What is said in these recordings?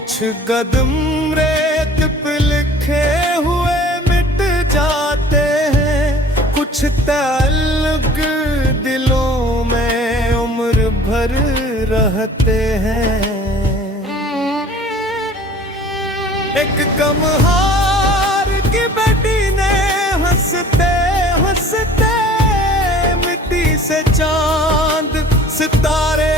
कुछ कदम रेत पे लिखे हुए मिट जाते हैं, कुछ ताल्लुक दिलों में उम्र भर रहते हैं। एक कम हार की बेटी ने हंसते हंसते मिट्टी से चांद सितारे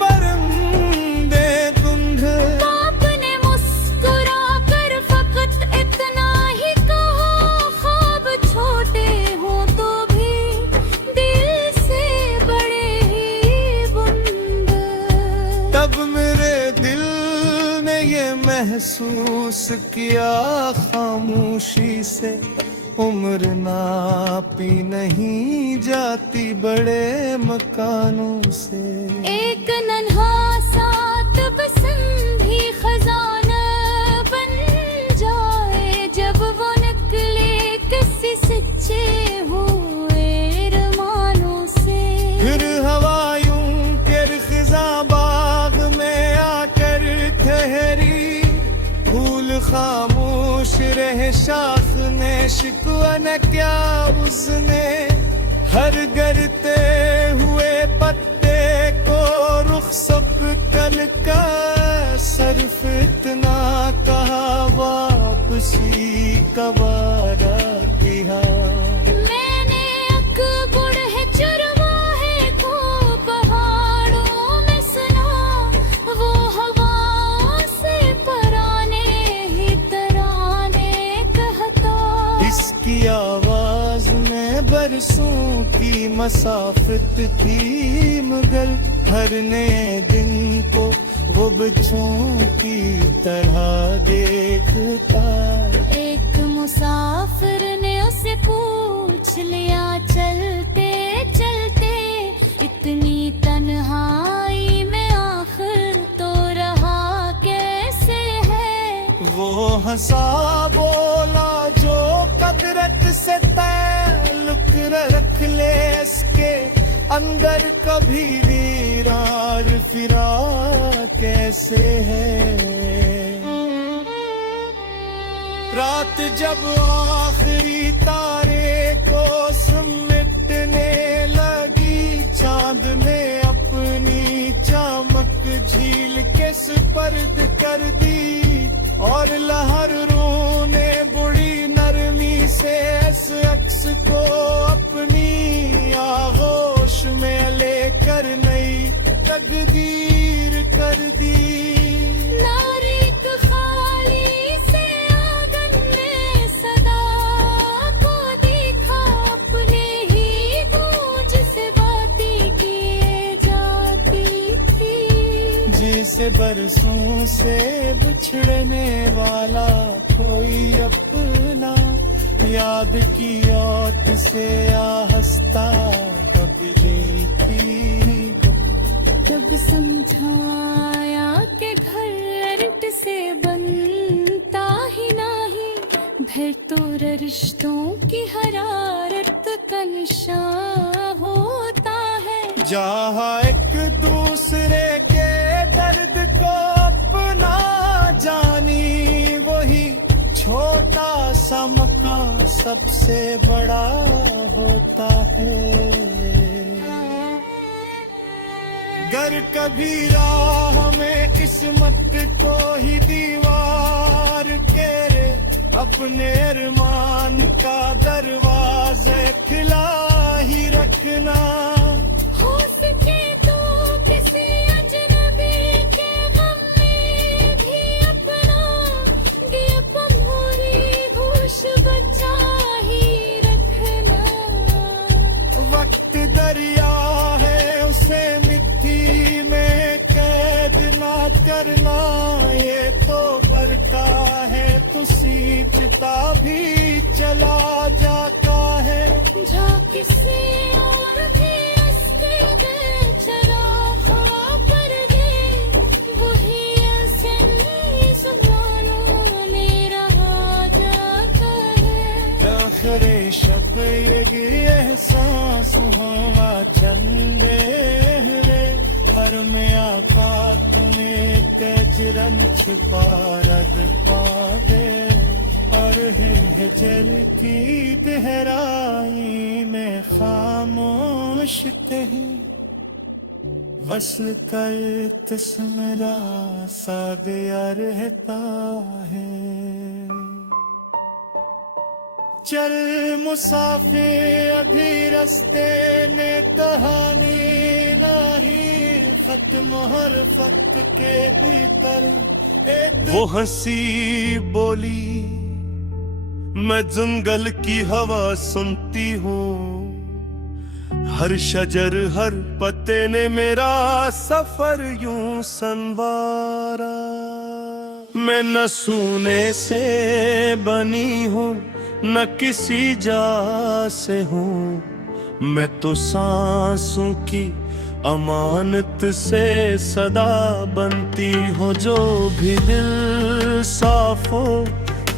परिंदे धुंध। बाप ने मुस्कुरा कर फकत इतना ही कहा, ख्वाब छोटे हो तो भी दिल से बड़े ही बुलंद। तब मेरे दिल ने ये महसूस किया खामोशी से, उम्र नापी नहीं जाती बड़े मकानों से। एक नन्हा साथ बसंती खजाना बन जाए, जब वो निकले किसी सच्चे हुए अरमानों से। फिर हवायों के खिजा बाग में आकर ठहरी, फूल खामोश रहे शाख ने शिकवा न क्या उसने। हर गिरते हुए पत्ते को रुख सब कल का सर्फ इतना कहा, वापसी का वादा किया। मैंने अकबर है चरवाहे को पहाड़ों में सुना, वो हवा से पराने ही तराने कहता। इसकी आवाज में बरसों की मसाफत थी, मगर हर नए दिन को वो बच्चों की तरह देखता। एक मुसाफिर ने उसे पूछ लिया, चलते चलते इतनी तन्हाई में आखिर तो रहा कैसे है। वो हंसा बोला, जो कदरत से ताल्लुक रख ले इसके अंदर कभी वीरान फिरा कैसे है। रात जब आखिरी तारे को समेटने लगी, चांद ने अपनी चमक झील के सुपर्द कर दी, और लहरों ने बड़ी नरमी से इस अक्स को अपनी आगोश में लेकर नई तकदीर कर दी। नारिक खाली से आंगन में सदा को देखा, अपने ही गूंज से बातें किए जाती थी। जिसे बरसों से बिछड़ने वाला कोई अपना, याद की औत से आहस्ता कभी देखी। जब समझाया कि घर रट से बनता ही नहीं, फिर तो रिश्तों की हरारत का निशान होता है। जहाँ एक दूसरे के दर्द को अपना जानी, वही छोटा सा मकान सबसे बड़ा होता है। गर कभी राह में किस्मत को ही दीवार घेरे, अपने अरमान का दरवाजे खिला ही रखना। हो सके तो किसी अजनबी के गम में भी अपना दीप भूरी होश बचा ही रखना। वक्त दरिया है, उसे मिट्टी में कैद ना करना। ये तो बरका है, तो सींचता भी चला जाता है। जा किसी और भी अस्ते गए चरागा पर दे, वही असली ज़मानों में रहा जाता है। आखिर शब ये एहसास हुआ चंदे रे, हर में आका तुम्हें तेज रम छिपा रग पावे और हिजर की गहराई में खामोश कहीं वस्ल कर तस्मरा सा गया रहता है। चल मुसाफिर अभी रस्ते ने कहानी लाही खत्म हर फत के भीतर एक वो हंसी बोली मैं जंगल की हवा सुनती हूँ हर शजर हर पत्ते ने मेरा सफर यूं संवारा। मैं न सोने से बनी हूँ न किसी जा से हूँ मैं तो सांसों की अमानत से सदा बनती हूँ। जो भी दिल साफ हो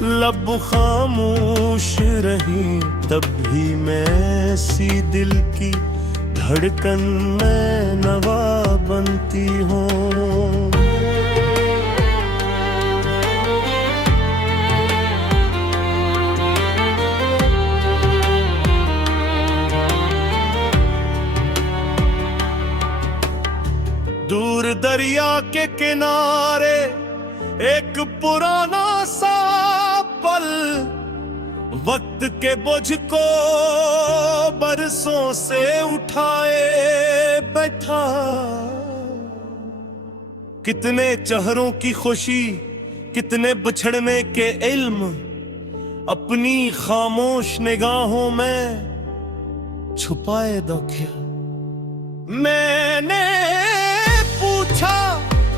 लब खामोश रही तब भी मैं सी दिल की धड़कन में नवा बनती हूँ। दूर दरिया के किनारे एक पुराना सा पल वक्त के बोझ को बरसों से उठाए बैठा। कितने चेहरों की खुशी कितने बिछड़ने के इल्म अपनी खामोश निगाहों में छुपाए दो क्या। मैंने पूछा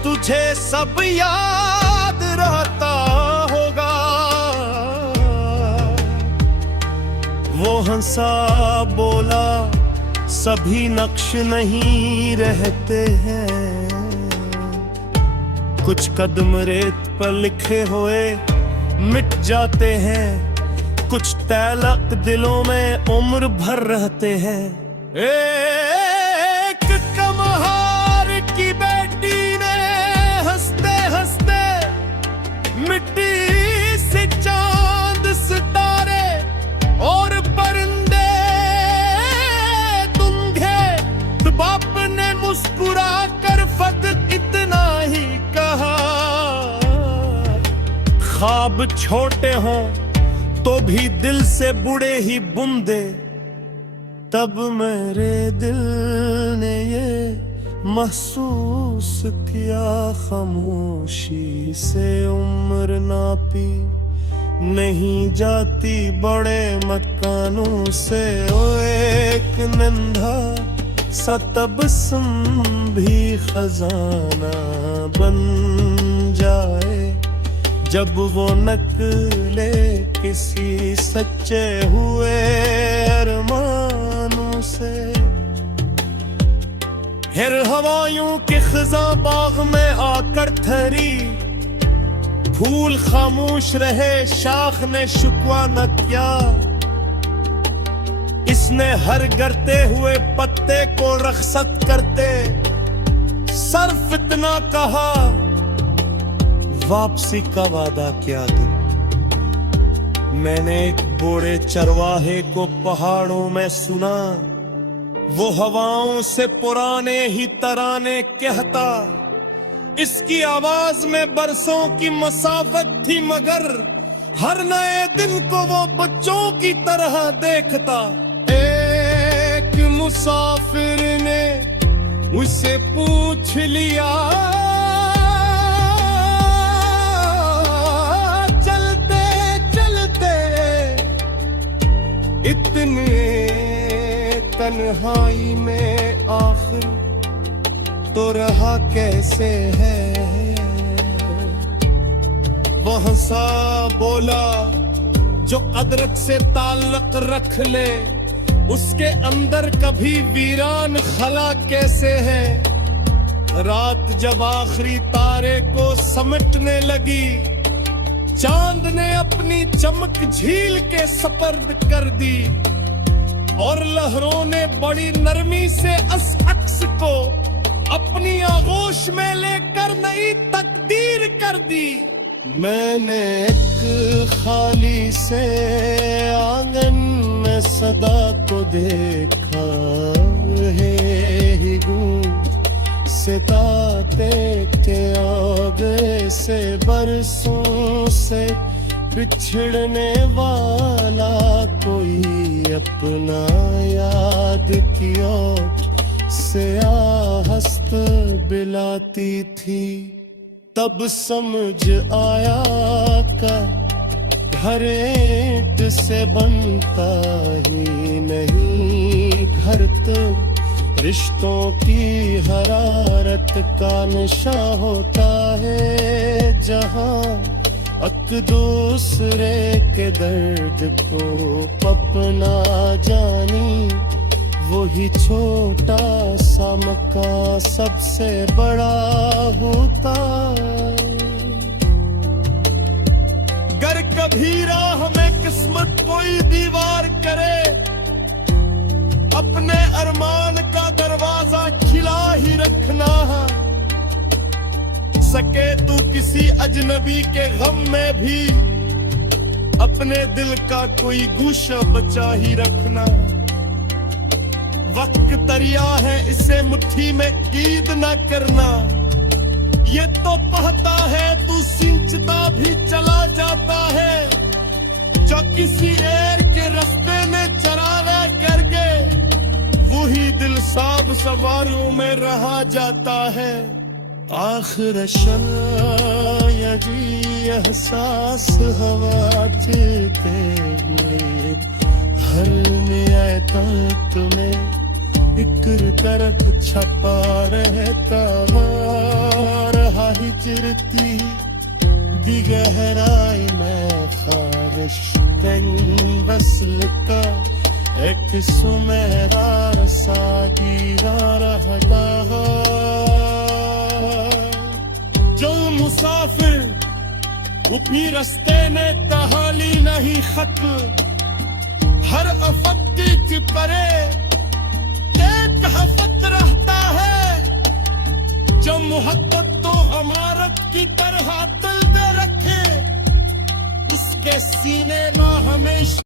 तुझे सब याद रहता होगा वो हंसा बोला सभी नक्श नहीं रहते हैं कुछ कदम रेत पर लिखे हुए मिट जाते हैं कुछ तलक दिलों में उम्र भर रहते हैं। एक कमहार की बेटी ने हंसते हंसते मिट्टी से चांद सितारे और परिंदे दूंगे। बाप ने मुस्कुरा कर फकत इतना ही कहा ख्वाब छोटे हों तो भी दिल से बुढ़े ही बुंदे। तब मेरे दिल ने ये महसूस किया खामोशी से उम्र नापी नहीं जाती बड़े मकानों से। ओ एक नन्हा सा तबस्सुम भी खजाना बन जाए जब वो नकले किसी सच्चे हुए अरमानों से। हिर हवायों के खज़ां बाग में आकर ठहरी फूल खामोश रहे शाख ने शुक्वा न किया। इसने हर गिरते हुए पत्ते को रखसत करते सिर्फ इतना कहा वापसी का वादा क्या दे। मैंने एक बूढ़े चरवाहे को पहाड़ों में सुना वो हवाओं से पुराने ही तराने कहता। इसकी आवाज में बरसों की मसाफत थी मगर हर नए दिन को वो बच्चों की तरह देखता। एक मुसाफिर ने उसे पूछ लिया चलते चलते इतने तन्हाई में आखिर तो रहा कैसे है। वह सा बोला जो अदरक से ताल्लुक रख ले उसके अंदर कभी वीरान खला कैसे है। रात जब आखिरी तारे को समेटने लगी चांद ने अपनी चमक झील के सपर्द कर दी और लहरों ने बड़ी नरमी से अस अक्स को अपनी आगोश में लेकर नई तकदीर कर दी। मैंने एक खाली से आंगन में सदा को देखा है ही गूंज सितारे के आगे से बरसों से बिछड़ने वाला कोई अपना याद किया से आहस्त बिलाती थी। तब समझ आया का घर ईंट से बनता ही नहीं, घर तो रिश्तों की हरारत का नशा होता है, जहाँ एक दूसरे के दर्द को अपना जानी, वही छोटा सा मकान सबसे बड़ा होता है। अगर कभी राह में किस्मत कोई दीवार करे, अपने अरमान का दरवाजा खुला ही रखना है। सके तू किसी अजनबी के गम में भी अपने दिल का कोई गुस्सा बचा ही रखना। वक्त दरिया है, इसे मुट्ठी में कीद ना करना। ये तो बहता है, तू सिंचता भी चला जाता है। जो किसी एर के रास्ते में चराना करके, वही दिल साब सवारों में रहा जाता है। आखिर शायद एहसास हवा चलते हुए हर नया तुम्हें इक्र तरफ छपा रहता रहा हिजरती दी गहराई में खारिश वसल का एक सुमेरा सा गिरा रहता। जो मुसाफिर उपी रस्ते ने कहाली नहीं खत, हर अफक्ति की परे एक हफत रहता है। जो मोहब्बत तो अमारत की तरह दिल में रखे, उसके सीने में हमेशा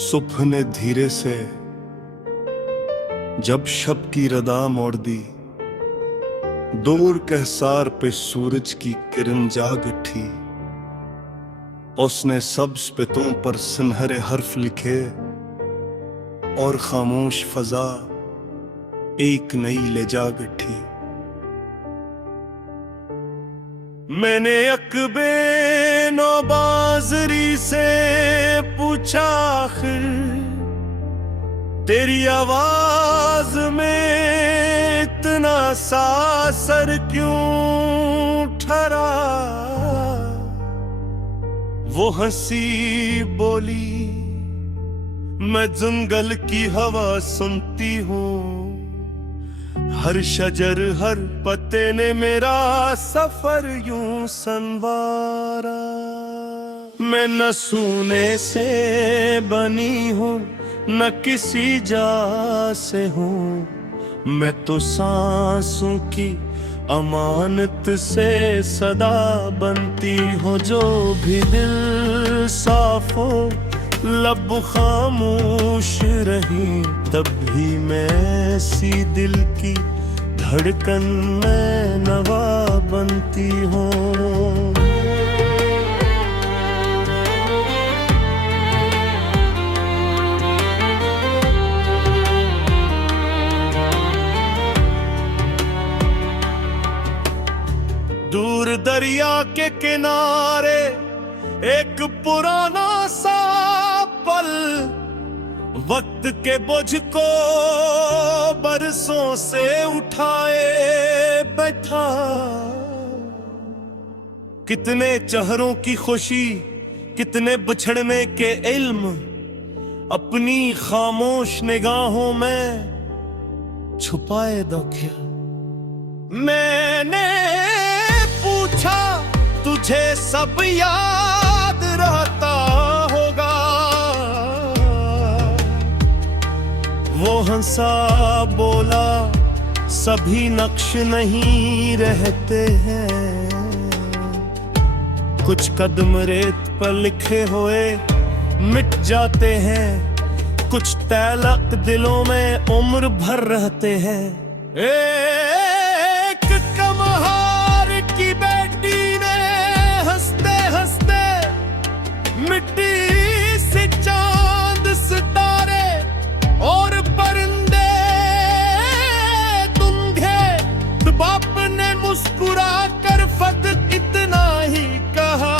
सुबह ने धीरे से जब शब की रदा मोड़ दी, दूर कहसार पे सूरज की किरण जाग उठी। उसने सब्ज पितों पर सुनहरे हर्फ लिखे और खामोश फजा एक नई ले जाग उठी। मैंने अकबे नौबाजरी से पूछा, आखिर तेरी आवाज में इतना सा असर क्यों ठहरा। वो हंसी बोली, मैं जंगल की हवा सुनती हूँ, हर शजर हर पत्ते ने मेरा सफर यूं संवारा। मैं न सोने से बनी हूँ न किसी जा से हूँ, मैं तो सांसों की अमानत से सदा बनती हूँ। जो भी दिल साफ हो लब खामोश रही, तब भी मैं सी दिल की धड़कन में नवा बनती हूँ। दूर दरिया के किनारे एक पुराना सा पल, वक्त के बोझ को बरसों से उठाए बैठा। कितने चेहरों की खुशी, कितने बिछड़ने के इल्म, अपनी खामोश निगाहों में छुपाए दो क्या। मैंने पूछा तुझे सब याद रहता होगा, वो हंसा बोला सभी नक्श नहीं रहते हैं, कुछ कदम रेत पर लिखे हुए मिट जाते हैं, कुछ तलक दिलों में उम्र भर रहते हैं। एक कमहार की बेटी ने हंसते हंसते मिट्टी से चांद सितारे और परिंदे दूंगे, बाप ने मुस्कुरा कर फकत इतना ही कहा,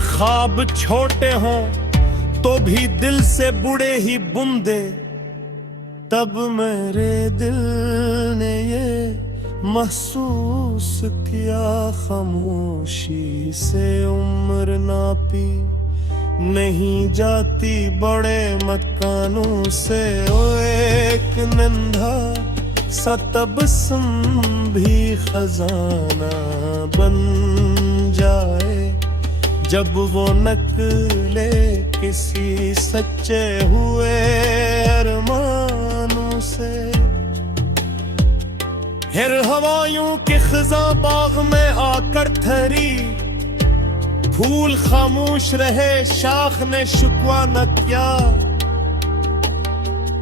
ख्वाब छोटे हों तो भी दिल से बुढ़े ही बुंदे, तब मेरे दिल ने ये महसूस किया, खामोशी से उम्र नापी नहीं जाती बड़े मकानों से, ओ एक नन्हा सा तबस्सुम भी खजाना बन जाए, जब वो नकले किसी सच्चे हुए अरमानों से। फिर हवायों के खिज़ां बाग में आकर ठहरी, फूल खामोश रहे शाख ने शुक्वा न किया,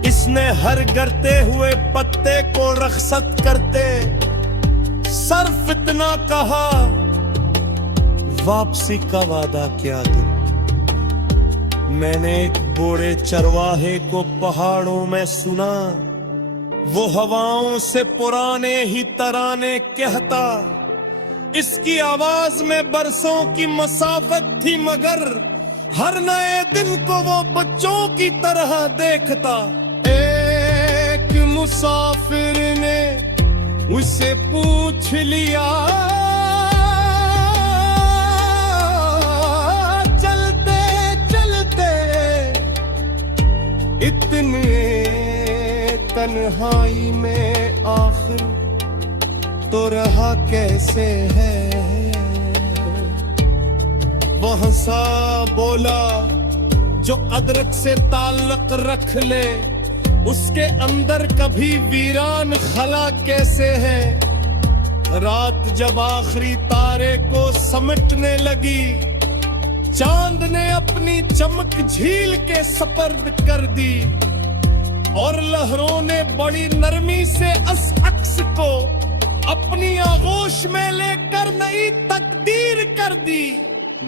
इसने हर गिरते हुए पत्ते को रखसत करते सिर्फ इतना कहा, वापसी का वादा क्या दिन। मैंने एक बूढ़े चरवाहे को पहाड़ों में सुना, वो हवाओं से पुराने ही तराने कहता, इसकी आवाज में बरसों की मसाफत थी, मगर हर नए दिन को वो बच्चों की तरह देखता। एक मुसाफिर ने उसे पूछ लिया, इतने तन्हाई में आखिर तो रहा कैसे है, वह सा बोला जो अदरक से ताल्लुक रख ले, उसके अंदर कभी वीरान खला कैसे है। रात जब आखिरी तारे को समेटने लगी, चांद ने अपनी चमक झील के सपर्द कर दी, और लहरों ने बड़ी नरमी से अस अक्स को अपनी आगोश में लेकर नई तकदीर कर दी।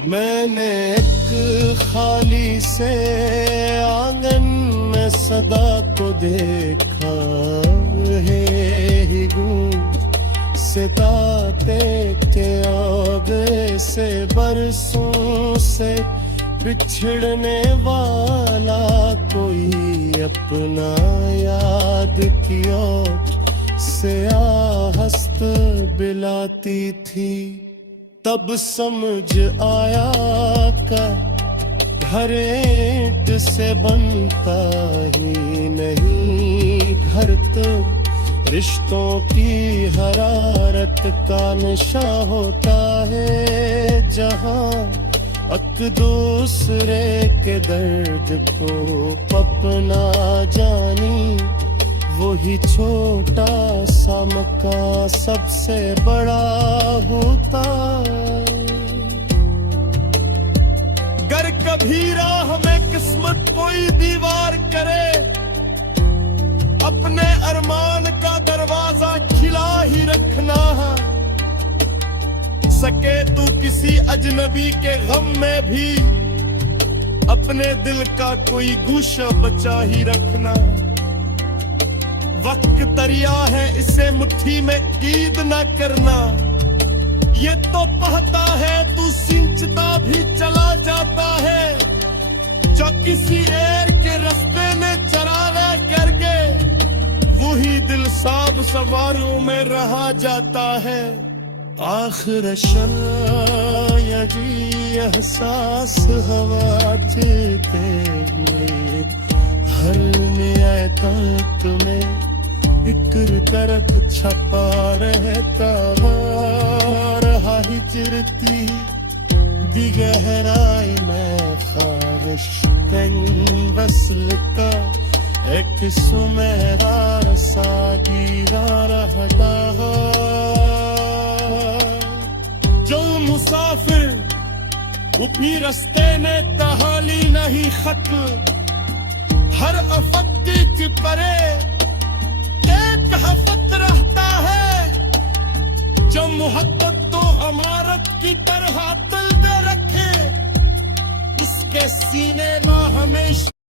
मैंने एक खाली से आंगन में सदा को देखा, है गूंज सिताते के आगे से बरसों से बिछड़ने वाला कोई अपना याद किया से आहस्त बिलाती थी। तब समझ आया का घर ईंट से बनता ही नहीं, घर तो रिश्तों की हरारत का नशा होता है, जहाँ एक दूसरे के दर्द को अपना जानी, वही छोटा सा मकान सबसे बड़ा होता। गर कभी राह में किस्मत कोई दीवार करे, अपने अरमान का दरवाजा खुला ही रखना है। सके तू किसी अजनबी के गम में भी अपने दिल का कोई गुस्सा बचा ही रखना। वक्त दरिया है, इसे मुट्ठी में ईद ना करना। ये तो पहता है तू सिंचता भी चला जाता है, जो किसी एर के रास्ते ने चराना करके वही दिल साब सवारों में रहा जाता है। आखिर शायद एहसास हवा चलते हुए हर नियत में एक तरफ छपा रहता रहा हिजरती दी गहराई में खारिश वसल का एक सुमेरा सागीरा रहता जो मुसाफिर वो भी रस्ते ने तहाली नहीं खत हर अफक्ति की परे एक हफत रहता है जो मोहब्बत तो अमारत की तरह दिल में रखे उसके सीने में हमेशा